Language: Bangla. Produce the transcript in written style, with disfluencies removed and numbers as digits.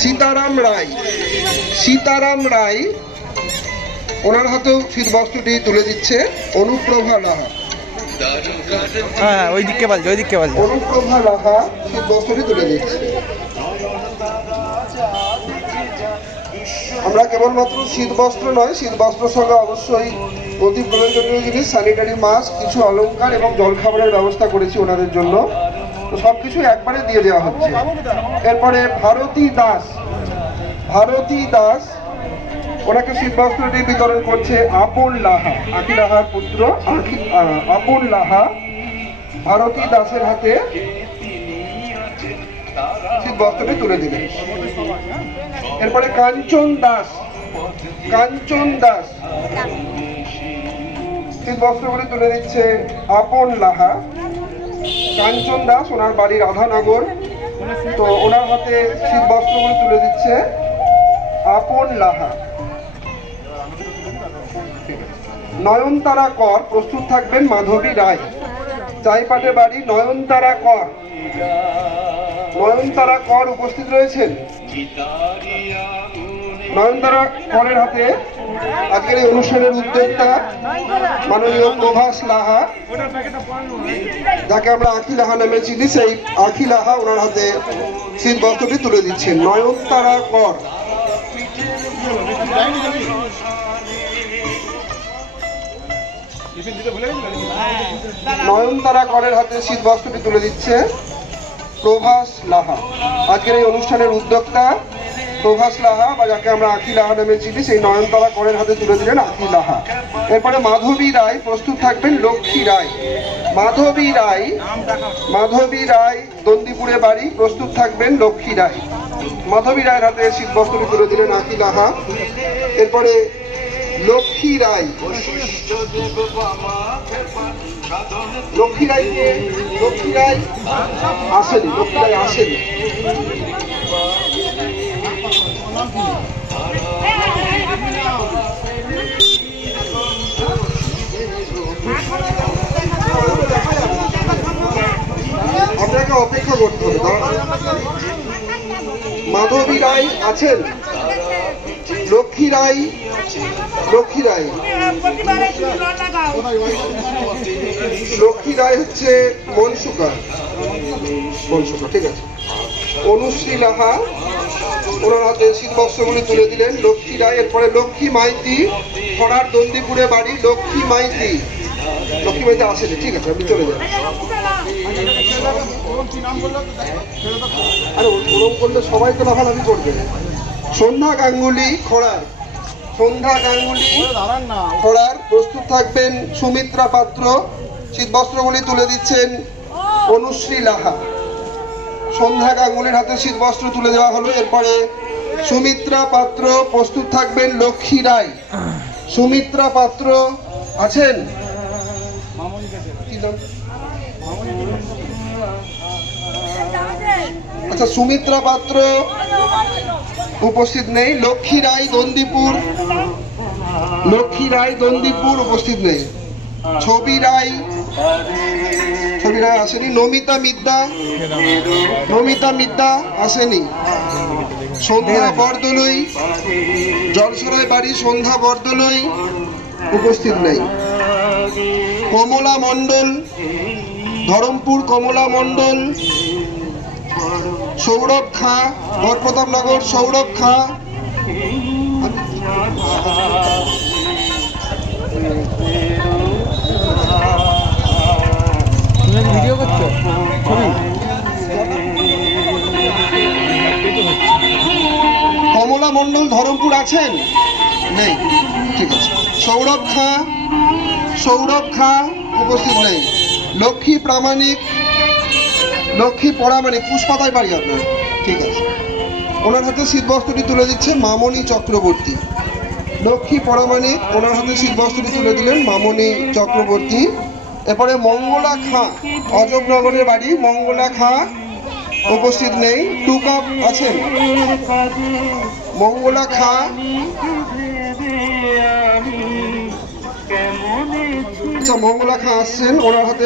সীতারাম রায়, সীতারাম রায় ওনার হাতেও শীত বস্ত্রটি তুলে দিচ্ছে অনুপ্রভা লাহা। হ্যাঁ ওই দিককে বলছে, ওই দিককে বলছে। অনুপ্রভা লাহা শীত বস্ত্রটি তুলে দিচ্ছে। আমরা কেবলমাত্র শীত বস্ত্র নয়, শীত বস্ত্রের সঙ্গে অবশ্যই অতি প্রয়োজনীয় জিনিস স্যানিটারি মাস্ক, কিছু অলংকার এবং জলখাবারের ব্যবস্থা করেছি ওনাদের জন্য। তো সবকিছু একবারে দিয়ে দেওয়া হচ্ছে। এরপরে ভারতী দাস, ভারতী দাস ওনাকে শীত বস্ত্রটি বিতরণ করছে আপন লাহা, আকি লাহার পুত্র আপন লাহা ভারতী দাসের হাতে শীত বস্ত্রটি তুলে দিলেন। এরপরে কাঞ্চন দাস, কাঞ্চন দাস শীত বস্ত্রগুলি তুলে দিচ্ছে আপন লাহা। কাঞ্চন দাস ওনার বাড়ি রাধানগর, তো ওনার হাতে শীত বস্ত্রগুলি তুলে দিচ্ছে আপন লাহা। নয়নতারা কর প্রস্তুত থাকবেন মাধবী রায়, চাইপাটে বাড়ি নয়নতারা কর। নয়নতারা কর উপস্থিত রয়েছেন। নয়নতারা করের হাতে আজকের এই অনুষ্ঠানের উদ্যোক্তা মাননীয় প্রভাস লাহা, যাকে আমরা আখি লাহা নামে চিনি, সেই আখি লাহা ওনার হাতে শীত বস্ত্রটি তুলে দিচ্ছেন। নয়নতারা কর। নয়নতারা করের হাতে শীত বস্ত্রটি তুলে দিচ্ছে প্রভাস লাহা। আজকের এই অনুষ্ঠানের উদ্যোক্তা প্রভাস লাহা, বা যাকে আমরা আখি লাহা নামে চিনি, সেই নয়নতারা করের হাতে তুলে দিলেন আখি লাহা। এরপরে মাধবী রায় প্রস্তুত থাকবেন লক্ষ্মী রায়। মাধবী রায়, মাধবী রায় দন্দিপুরে বাড়ি, প্রস্তুত থাকবেন লক্ষ্মী রায়। মাধবী রায়ের হাতে শীত বস্ত্রটি তুলে দিলেন আখি লাহা। এরপরে লক্ষ্মী রায়, লক্ষ্মী রায়কে, লক্ষ্মী রায় আসেনি, লক্ষ্মী রায় আসেনি। আপনাকে অপেক্ষা করতে হবে। মাধবী রায় আছেন, লক্ষ্মী রায়, লক্ষ্মী রায়, লক্ষ্মী রায় হচ্ছে মনসুকা, মনসুকা, ঠিক আছে। অনুশ্রী লাহা ওনার হাতে শীত বস্ত্রগুলি তুলে দিলেন লক্ষ্মী রায়। এরপরে লক্ষ্মী মাইতি, খড়ার দন্দিপুরে বাড়ি, লক্ষ্মী মাইতি। লক্ষ্মী মাইতি আসেনি, ঠিক আছে, আপনি চলে যান। আরে ওরম করলে সবাই তো লাফালাফি করবে। সন্ধ্যা গাঙ্গুলি খড়ার, সন্ধ্যা গাঙ্গুলি খড়ার, প্রস্তুত থাকবেন সুমিত্রা পাত্র। শীত বস্ত্রগুলি তুলে দিচ্ছেন অনুশ্রী লাহা। সন্ধ্যা গাঙ্গুলির হাতে শীত বস্ত্র তুলে দেওয়া হলো। এরপরে সুমিত্রা পাত্র, প্রস্তুত থাকবেন লক্ষ্মী রায়। সুমিত্রা পাত্র আছেন? আচ্ছা, সুমিত্রা পাত্র উপস্থিত নেই। লক্ষ্মী রায় দন্দিপুর, লক্ষ্মী রায় দন্দিপুর উপস্থিত নেই। ছবি রায়, ছবি রায় আসেনি। নমিতা মিদ্যা, নমিতা মিদ্যা আসেনি। সন্ধ্যা বরদলুই, জলসরাই বাড়ি সন্ধ্যা বরদলুই উপস্থিত নেই। কমলা মণ্ডল, ধরমপুর কমলা মণ্ডল। সৌরভ খাঁ, বরপ্রতাপনগর সৌরভ খাঁ। ভিডিও করছো? কমলা মণ্ডল ধরমপুর আছেন? নেই, ঠিক আছে। সৌরভ খাঁ, সৌরভ খাঁ উপস্থিত নেই। লক্ষ্মী প্রামাণিক, লক্ষ্মী পরামাণিক, পুষ্পাতায় বাড়ি আপনার, ঠিক আছে। ওনার হাতে শীত বস্ত্রটি তুলে দিচ্ছে মামনি চক্রবর্তী। লক্ষ্মী পরামাণিক ওনার হাতে শীত বস্ত্রটি তুলে দিলেন মামনি চক্রবর্তী। এরপরে মঙ্গলা খাঁ, অজবনগরের বাড়ি, মঙ্গলা খাঁ উপস্থিত নেই। টুকাপ আছেন? মঙ্গলা খাঁ, আচ্ছা, মঙ্গলা খাঁ আসছেন, ওনার হাতে